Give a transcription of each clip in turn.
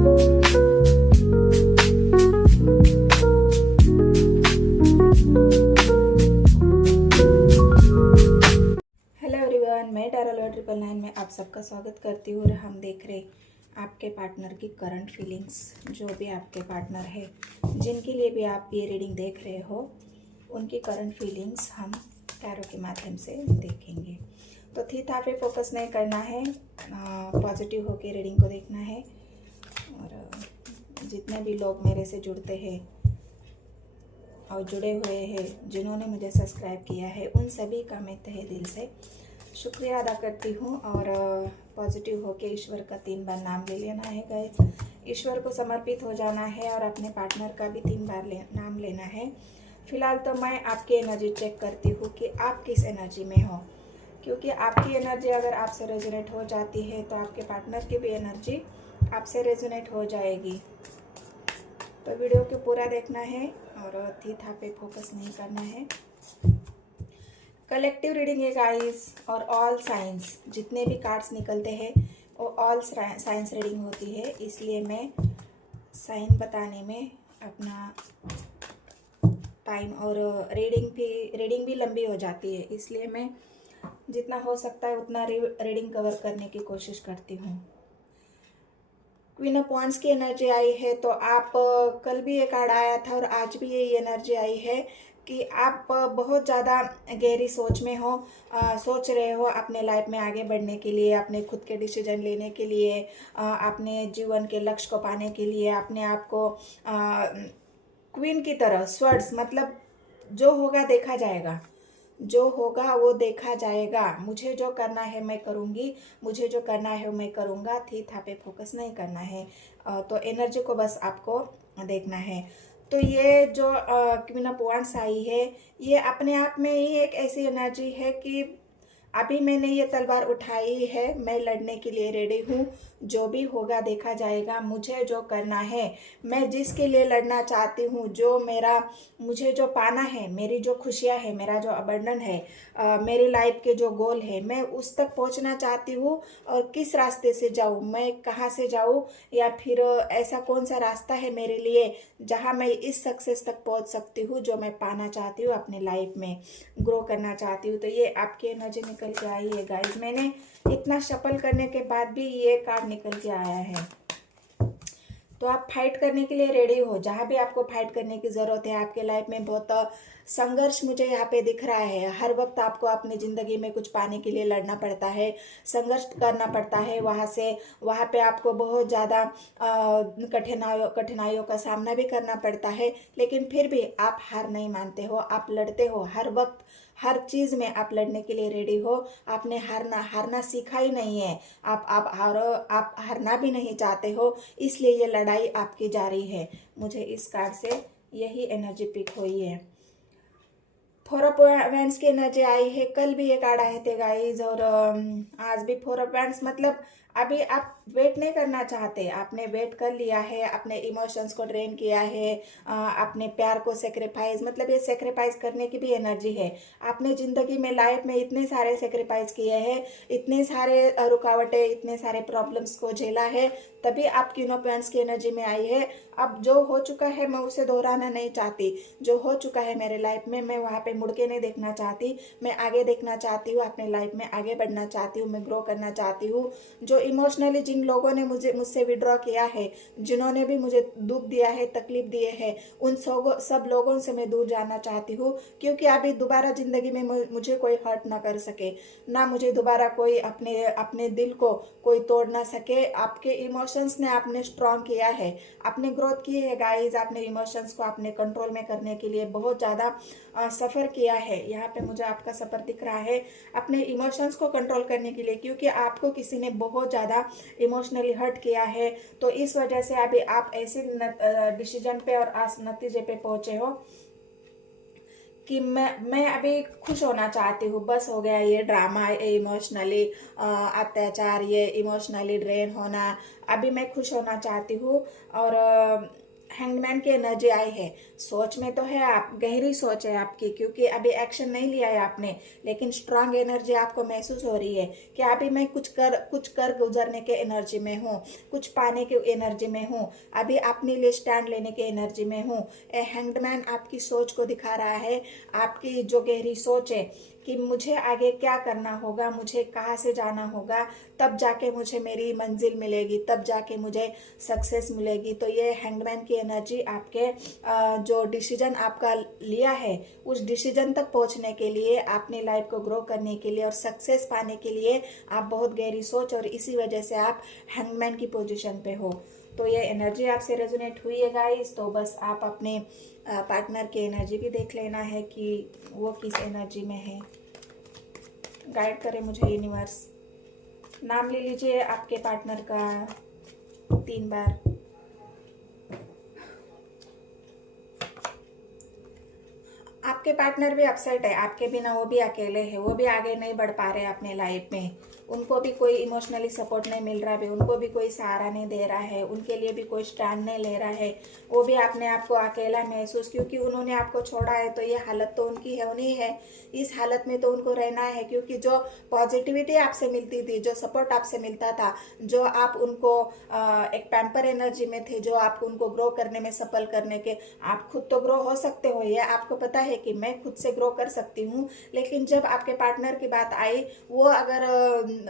मैं टारोलो 999 में आप सबका स्वागत करती हूँ और हम देख रहे आपके पार्टनर की करंट फीलिंग्स। जो भी आपके पार्टनर है, जिनके लिए भी आप ये रीडिंग देख रहे हो, उनकी करंट फीलिंग्स हम टैरो के माध्यम से देखेंगे। तो थीथा पे फोकस नहीं करना है, पॉजिटिव होके रीडिंग को देखना है। और जितने भी लोग मेरे से जुड़ते हैं और जुड़े हुए हैं, जिन्होंने मुझे सब्सक्राइब किया है, उन सभी का मैं तहे दिल से शुक्रिया अदा करती हूँ। और पॉजिटिव होके ईश्वर का 3 बार नाम ले लेना है गाइस। ईश्वर को समर्पित हो जाना है और अपने पार्टनर का भी 3 बार नाम लेना है। फिलहाल तो मैं आपकी एनर्जी चेक करती हूँ कि आप किस एनर्जी में हो, क्योंकि आपकी एनर्जी अगर आपसे रेजोनेट हो जाती है तो आपके पार्टनर की भी एनर्जी आपसे रेजोनेट हो जाएगी। तो वीडियो को पूरा देखना है और थीथा पे फोकस नहीं करना है। कलेक्टिव रीडिंग है गाइस, और ऑल साइंस जितने भी कार्ड्स निकलते हैं वो ऑल साइंस रीडिंग होती है, इसलिए मैं साइन बताने में अपना टाइम और रीडिंग भी लंबी हो जाती है, इसलिए मैं जितना हो सकता है उतना रीडिंग कवर करने की कोशिश करती हूँ। क्वीन ऑफ वांड्स की एनर्जी आई है, तो आप कल भी ये कार्ड आया था और आज भी ये एनर्जी आई है कि आप बहुत ज़्यादा गहरी सोच में हो, सोच रहे हो अपने लाइफ में आगे बढ़ने के लिए, अपने खुद के डिसीजन लेने के लिए, अपने जीवन के लक्ष्य को पाने के लिए, अपने आप को क्वीन की तरह स्वर्ड्स, मतलब जो होगा देखा जाएगा, जो होगा वो देखा जाएगा, मुझे जो करना है मैं करूँगी, मुझे जो करना है मैं करूँगा। थीथा पे फोकस नहीं करना है, तो एनर्जी को बस आपको देखना है। तो ये जो क्वीन ऑफ वांड्स आई है, ये अपने आप में ही एक ऐसी एनर्जी है कि अभी मैंने ये तलवार उठाई है, मैं लड़ने के लिए रेडी हूँ, जो भी होगा देखा जाएगा, मुझे जो करना है, मैं जिसके लिए लड़ना चाहती हूँ, जो मुझे जो पाना है, मेरी जो खुशियाँ है, मेरा जो अबंडन है, मेरी लाइफ के जो गोल है, मैं उस तक पहुँचना चाहती हूँ। और किस रास्ते से जाऊँ, मैं कहाँ से जाऊँ, या फिर ऐसा कौन सा रास्ता है मेरे लिए जहाँ मैं इस सक्सेस तक पहुँच सकती हूँ जो मैं पाना चाहती हूँ, अपने लाइफ में ग्रो करना चाहती हूँ। तो ये आपकी एनर्जी निकल के आई है गाइस। मैंने इतना शफल करने के बाद भी ये कार्ड निकल के आया है। तो आप फाइट करने के लिए रेडी हो, जहाँ भी आपको फाइट करने की ज़रूरत है। आपके लाइफ में बहुत संघर्ष मुझे यहाँ पे दिख रहा है। हर वक्त आपको अपनी ज़िंदगी में कुछ पाने के लिए लड़ना पड़ता है, संघर्ष करना पड़ता है। वहाँ पे आपको बहुत ज़्यादा कठिनाइयों का सामना भी करना पड़ता है, लेकिन फिर भी आप हार नहीं मानते हो, आप लड़ते हो। हर वक्त हर चीज़ में आप लड़ने के लिए रेडी हो। आपने हारना सीखा ही नहीं है, आप हारना भी नहीं चाहते हो, इसलिए ये लड़ाई आपकी जारी है। मुझे इस कार्ड से यही एनर्जी पिक हुई है। 4 ऑफ वैंड्स की एनर्जी आई है। कल भी ये कार्ड आए थे गाइज, और आज भी 4 ऑफ वैंड्स। मतलब अभी आप वेट नहीं करना चाहते, आपने वेट कर लिया है, अपने इमोशंस को ड्रेन किया है, अपने प्यार को सेक्रीफाइस, मतलब ये सेक्रीफाइस करने की भी एनर्जी है। आपने ज़िंदगी में, लाइफ में इतने सारे सेक्रीफाइस किए हैं, इतने सारे रुकावटें, इतने सारे प्रॉब्लम्स को झेला है, तभी आप क्वीन ऑफ वैंड्स की एनर्जी में आई है। अब जो हो चुका है मैं उसे दोहराना नहीं चाहती। जो हो चुका है मेरे लाइफ में, मैं वहाँ पे मुड़ के नहीं देखना चाहती। मैं आगे देखना चाहती हूँ, अपने लाइफ में आगे बढ़ना चाहती हूँ, मैं ग्रो करना चाहती हूँ। जो इमोशनली जिन लोगों ने मुझसे विड्रॉ किया है, जिन्होंने भी मुझे दुख दिया है, तकलीफ दिए है, उन सब लोगों से मैं दूर जाना चाहती हूँ, क्योंकि अभी दोबारा जिंदगी में मुझे कोई हर्ट ना कर सके, ना मुझे दोबारा कोई अपने दिल को कोई तोड़ ना सके। आपके इमोशंस ने आपने स्ट्रॉन्ग किया है, आपने ग्रोथ की है गाइज। आपने इमोशंस को अपने कंट्रोल में करने के लिए बहुत ज़्यादा सफ़र किया है। यहाँ पे मुझे आपका सफ़र दिख रहा है अपने इमोशंस को कंट्रोल करने के लिए, क्योंकि आपको किसी ने बहुत ज़्यादा इमोशनली हर्ट किया है। तो इस वजह से अभी आप ऐसे डिसीजन पे और नतीजे पे पहुंचे हो कि मैं अभी खुश होना चाहती हूँ, बस हो गया ये ड्रामा, इमोशनली अत्याचार, ये इमोशनली ड्रेन होना। अभी मैं खुश होना चाहती हूँ और हैंगमैन की एनर्जी आई है। सोच में तो है आप, गहरी सोच है आपकी, क्योंकि अभी एक्शन नहीं लिया है आपने, लेकिन स्ट्रांग एनर्जी आपको महसूस हो रही है कि अभी मैं कुछ कर गुजरने के एनर्जी में हूँ, कुछ पाने की एनर्जी में हूँ, अभी अपने लिए स्टैंड लेने के एनर्जी में हूँ। हैंगमैन आपकी सोच को दिखा रहा है, आपकी जो गहरी सोच है कि मुझे आगे क्या करना होगा, मुझे कहाँ से जाना होगा, तब जाके मुझे मेरी मंजिल मिलेगी, तब जाके मुझे सक्सेस मिलेगी। तो ये हैंगमैन की एनर्जी आपके जो डिसीजन आपका लिया है उस डिसीजन तक पहुंचने के लिए, अपनी लाइफ को ग्रो करने के लिए और सक्सेस पाने के लिए आप बहुत गहरी सोच, और इसी वजह से आप हैंगमैन की पोजीशन पे हो। तो ये एनर्जी आपसे रेजोनेट हुई है गाइस, तो बस आप अपने पार्टनर की एनर्जी भी देख लेना है कि वो किस एनर्जी में है। गाइड करे मुझे यूनिवर्स। नाम ले लीजिए आपके पार्टनर का 3 बार। आपके पार्टनर भी अपसेट है, आपके बिना वो भी अकेले है, वो भी आगे नहीं बढ़ पा रहे अपने लाइफ में, उनको भी कोई इमोशनली सपोर्ट नहीं मिल रहा है, उनको भी कोई सहारा नहीं दे रहा है, उनके लिए भी कोई स्टैंड नहीं ले रहा है, वो भी अपने आप को अकेला महसूस, क्योंकि उन्होंने आपको छोड़ा है तो ये हालत तो उनकी है उन्हीं है। इस हालत में तो उनको रहना है, क्योंकि जो पॉजिटिविटी आपसे मिलती थी, जो सपोर्ट आपसे मिलता था, जो आप उनको एक पैम्पर एनर्जी में थे, जो आप उनको ग्रो करने में सफल करने के, आप खुद तो ग्रो हो सकते हो, ये आपको पता है कि मैं खुद से ग्रो कर सकती हूँ, लेकिन जब आपके पार्टनर की बात आई, वो अगर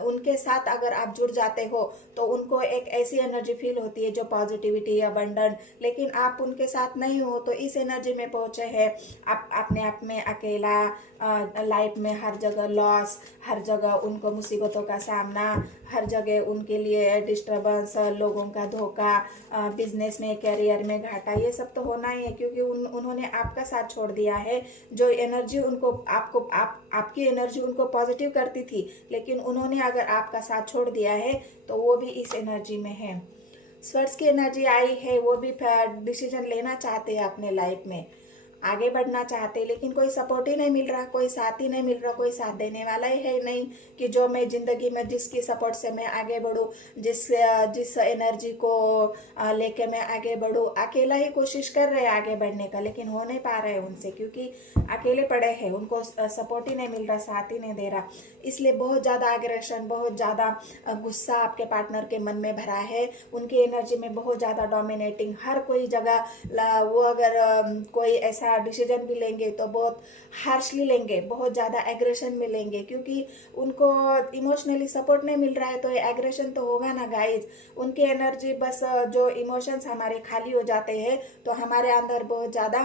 उनके साथ अगर आप जुड़ जाते हो तो उनको एक ऐसी एनर्जी फील होती है जो पॉजिटिविटी या अबंडेंट, लेकिन आप उनके साथ नहीं हो तो इस एनर्जी में पहुंचे हैं आप अपने आप में अकेला, लाइफ में हर जगह लॉस, हर जगह उनको मुसीबतों का सामना, हर जगह उनके लिए डिस्टर्बेंस, लोगों का धोखा, बिजनेस में करियर में घाटा, ये सब तो होना ही है, क्योंकि उन्होंने आपका साथ छोड़ दिया है। जो एनर्जी उनको आपकी एनर्जी उनको पॉजिटिव करती थी, लेकिन उन्होंने अगर आपका साथ छोड़ दिया है तो वो भी इस एनर्जी में है। स्वर्ड्स की एनर्जी आई है, वो भी डिसीजन लेना चाहते हैं अपने लाइफ में, आगे बढ़ना चाहते, लेकिन कोई सपोर्ट ही नहीं मिल रहा, कोई साथ ही नहीं मिल रहा, कोई साथ देने वाला ही है नहीं कि जो मैं जिंदगी में जिसकी सपोर्ट से मैं आगे बढ़ूं, जिस एनर्जी को लेके मैं आगे बढ़ूं। अकेला ही कोशिश कर रहे हैं आगे बढ़ने का, लेकिन हो नहीं पा रहे उनसे, क्योंकि अकेले पड़े हैं, उनको सपोर्ट ही नहीं मिल रहा, साथ ही नहीं दे रहा, इसलिए बहुत ज़्यादा एग्रेशन, बहुत ज़्यादा गुस्सा आपके पार्टनर के मन में भरा है, उनकी एनर्जी में बहुत ज़्यादा डोमिनेटिंग, हर कोई जगह वो अगर कोई ऐसा डिसीजन भी लेंगे तो बहुत हार्शली लेंगे, बहुत ज़्यादा एग्रेशन में लेंगे, क्योंकि उनको इमोशनली सपोर्ट नहीं मिल रहा है, तो ये एग्रेशन तो होगा ना गाइज। उनकी एनर्जी बस जो इमोशंस हमारे खाली हो जाते हैं तो हमारे अंदर बहुत ज़्यादा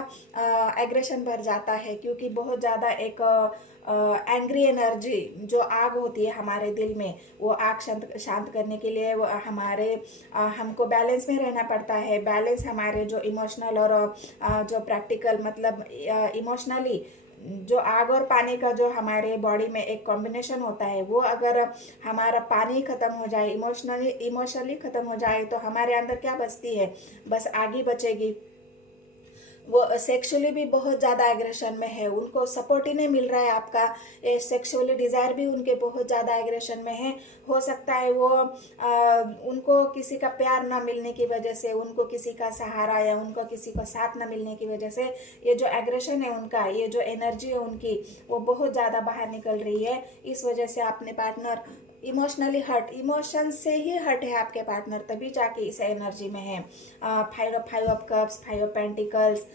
एग्रेशन भर जाता है, क्योंकि बहुत ज़्यादा एक एंग्री एनर्जी जो आग होती है हमारे दिल में, वो आग शांत करने के लिए हमको बैलेंस में रहना पड़ता है। बैलेंस हमारे जो इमोशनल और जो प्रैक्टिकल, मतलब इमोशनली जो आग और पानी का जो हमारे बॉडी में एक कॉम्बिनेशन होता है, वो अगर हमारा पानी खत्म हो जाए, इमोशनली खत्म हो जाए, तो हमारे अंदर क्या बचती है, बस आग ही बचेगी। वो सेक्सुअली भी बहुत ज़्यादा एग्रेशन में है, उनको सपोर्ट ही नहीं मिल रहा है आपका, सेक्सुअली डिज़ायर भी उनके बहुत ज़्यादा एग्रेशन में है। हो सकता है वो उनको किसी का प्यार ना मिलने की वजह से, उनको किसी का सहारा या उनको किसी का साथ ना मिलने की वजह से, ये जो एग्रेशन है उनका, ये जो एनर्जी है उनकी, वो बहुत ज़्यादा बाहर निकल रही है। इस वजह से अपने पार्टनर इमोशनली हर्ट, इमोशन से ही हर्ट है आपके पार्टनर, तभी जाके इस एनर्जी में है। 5 ऑफ कप्स, 5 ऑफ पेंटिकल्स,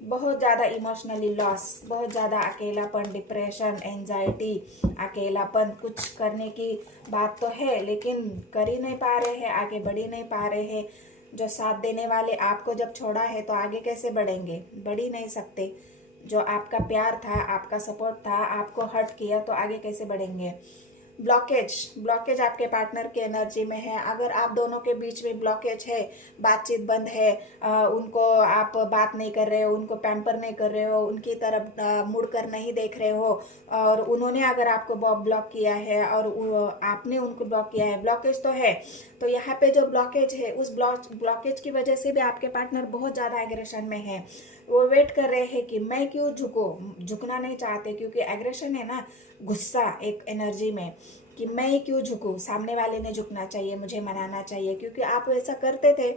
बहुत ज़्यादा इमोशनली लॉस, बहुत ज़्यादा अकेलापन, डिप्रेशन, एंजाइटी, अकेलापन, कुछ करने की बात तो है लेकिन कर ही नहीं पा रहे हैं, आगे बढ़ ही नहीं पा रहे हैं। जो साथ देने वाले आपको जब छोड़ा है तो आगे कैसे बढ़ेंगे, बढ़ ही नहीं सकते। जो आपका प्यार था, आपका सपोर्ट था, आपको हर्ट किया तो आगे कैसे बढ़ेंगे। ब्लॉकेज आपके पार्टनर के एनर्जी में है। अगर आप दोनों के बीच में ब्लॉकेज है, बातचीत बंद है, उनको आप बात नहीं कर रहे हो, उनको पैम्पर नहीं कर रहे हो, उनकी तरफ मुड़कर नहीं देख रहे हो, और उन्होंने अगर आपको ब्लॉक किया है और आपने उनको ब्लॉक किया है, ब्लॉकेज तो है। तो यहाँ पे जो ब्लॉकेज है, उस ब्लॉकेज की वजह से भी आपके पार्टनर बहुत ज़्यादा एग्रेशन में है। वो वेट कर रहे हैं कि मैं क्यों झुकना नहीं चाहते, क्योंकि एग्रेशन है ना, गुस्सा एक एनर्जी में, कि मैं क्यों झुकूं, सामने वाले ने झुकना चाहिए, मुझे मनाना चाहिए, क्योंकि आप ऐसा करते थे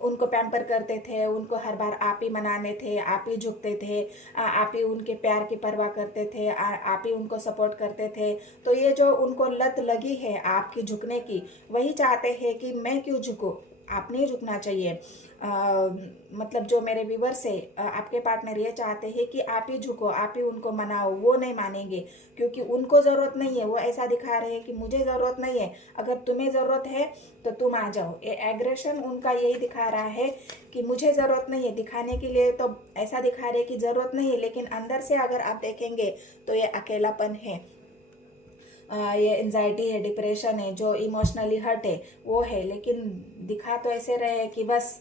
उनको पैम्पर करते थे, उनको हर बार आप ही मनाने थे, आप ही झुकते थे, आप ही उनके प्यार की परवाह करते थे, आप ही उनको सपोर्ट करते थे। तो ये जो उनको लत लगी है आपकी झुकने की, वही चाहते हैं कि मैं क्यों झुकूं, आप नहीं झुकना चाहिए। मतलब जो मेरे व्यूवर्स है, आपके पार्टनर ये चाहते हैं कि आप ही झुको, आप ही उनको मनाओ। वो नहीं मानेंगे क्योंकि उनको ज़रूरत नहीं है। वो ऐसा दिखा रहे हैं कि मुझे ज़रूरत नहीं है, अगर तुम्हें ज़रूरत है तो तुम आ जाओ। ये एग्रेशन उनका यही दिखा रहा है कि मुझे ज़रूरत नहीं है। दिखाने के लिए तो ऐसा दिखा रहे कि ज़रूरत नहीं है, लेकिन अंदर से अगर आप देखेंगे तो ये अकेलापन है, ये एंजाइटी है, डिप्रेशन है, जो इमोशनली हर्ट है वो है। लेकिन दिखा तो ऐसे रहे कि बस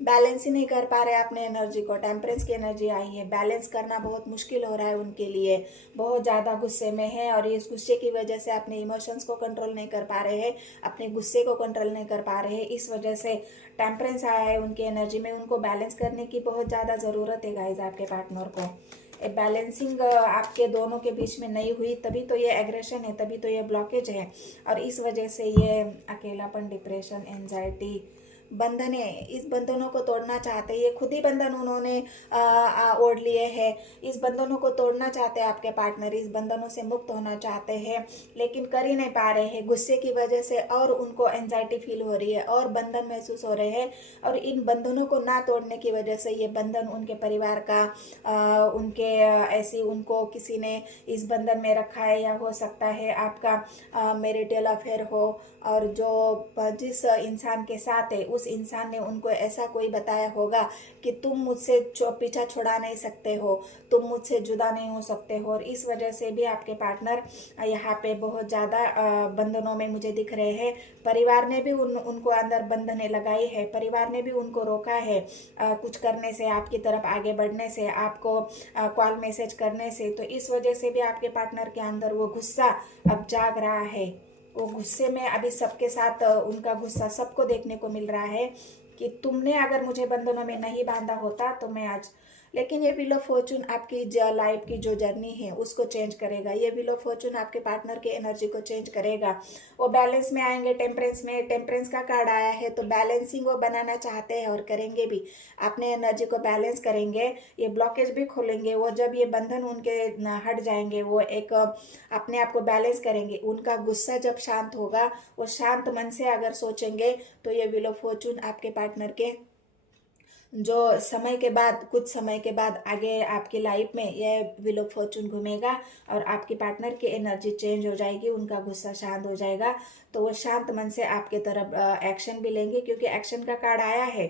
बैलेंस ही नहीं कर पा रहे अपने एनर्जी को। टेम्परेंस की एनर्जी आई है, बैलेंस करना बहुत मुश्किल हो रहा है उनके लिए। बहुत ज़्यादा गुस्से में है और इस गुस्से की वजह से अपने इमोशंस को कंट्रोल नहीं कर पा रहे हैं, अपने गुस्से को कंट्रोल नहीं कर पा रहे हैं। इस वजह से टेम्परेंस आया है उनकी एनर्जी में। उनको बैलेंस करने की बहुत ज़्यादा ज़रूरत है गाइज आपके पार्टनर को। बैलेंसिंग आपके दोनों के बीच में नहीं हुई, तभी तो ये एग्रेशन है, तभी तो ये ब्लॉकेज है। और इस वजह से ये अकेलापन, डिप्रेशन, एंजाइटी, बंधन है। इस बंधनों को तोड़ना चाहते हैं, ये खुद ही बंधन उन्होंने ओढ़ लिए हैं। इस बंधनों को तोड़ना चाहते हैं आपके पार्टनर, इस बंधनों से मुक्त होना चाहते हैं, लेकिन कर ही नहीं पा रहे हैं गुस्से की वजह से। और उनको एंजाइटी फील हो रही है और बंधन महसूस हो रहे हैं। और इन बंधनों को ना तोड़ने की वजह से ये बंधन उनके परिवार का, उनके ऐसी उनको किसी ने इस बंधन में रखा है, या हो सकता है आपका मैरिटल अफेयर हो, और जो जिस इंसान के साथ है उस इंसान ने उनको ऐसा कोई बताया होगा कि तुम मुझसे पीछा छुड़ा नहीं सकते हो, तुम मुझसे जुदा नहीं हो सकते हो। और इस वजह से भी आपके पार्टनर यहाँ पे बहुत ज़्यादा बंधनों में मुझे दिख रहे हैं। परिवार ने भी उनको अंदर बंधने लगाई है, परिवार ने भी उनको रोका है कुछ करने से, आपकी तरफ आगे बढ़ने से, आपको कॉल मैसेज करने से। तो इस वजह से भी आपके पार्टनर के अंदर वो गुस्सा अब जाग रहा है। वो गुस्से में अभी सबके साथ उनका गुस्सा सबको देखने को मिल रहा है कि तुमने अगर मुझे बंधनों में नहीं बांधा होता तो मैं आज। लेकिन ये व्हील ऑफ फॉर्चून आपकी लाइफ की जो जर्नी है उसको चेंज करेगा। ये व्हील ऑफ फॉर्चून आपके पार्टनर के एनर्जी को चेंज करेगा। वो बैलेंस में आएंगे, टेम्परेंस में। टेम्परेंस का कार्ड आया है तो बैलेंसिंग वो बनाना चाहते हैं और करेंगे भी। अपने एनर्जी को बैलेंस करेंगे, ये ब्लॉकेज भी खोलेंगे। वो जब ये बंधन उनके हट जाएंगे, वो एक अपने आप को बैलेंस करेंगे। उनका गुस्सा जब शांत होगा, वो शांत मन से अगर सोचेंगे तो ये व्हील ऑफ फॉर्चून आपके पार्टनर के जो समय के बाद, कुछ समय के बाद आगे आपकी लाइफ में ये व्हील ऑफ फॉर्चून घूमेगा और आपके पार्टनर की एनर्जी चेंज हो जाएगी, उनका गुस्सा शांत हो जाएगा। तो वो शांत मन से आपके तरफ एक्शन भी लेंगे, क्योंकि एक्शन का कार्ड आया है।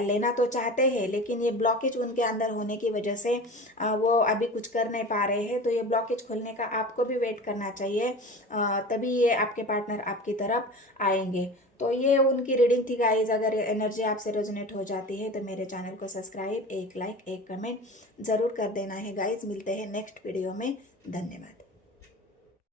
लेना तो चाहते हैं लेकिन ये ब्लॉकेज उनके अंदर होने की वजह से वो अभी कुछ कर नहीं पा रहे हैं। तो ये ब्लॉकेज खोलने का आपको भी वेट करना चाहिए, तभी ये आपके पार्टनर आपकी तरफ आएंगे। तो ये उनकी रीडिंग थी गाइज। अगर एनर्जी आपसे रेजोनेट हो जाती है तो मेरे चैनल को सब्सक्राइब, एक लाइक, एक कमेंट ज़रूर कर देना है गाइज। मिलते हैं नेक्स्ट वीडियो में। धन्यवाद।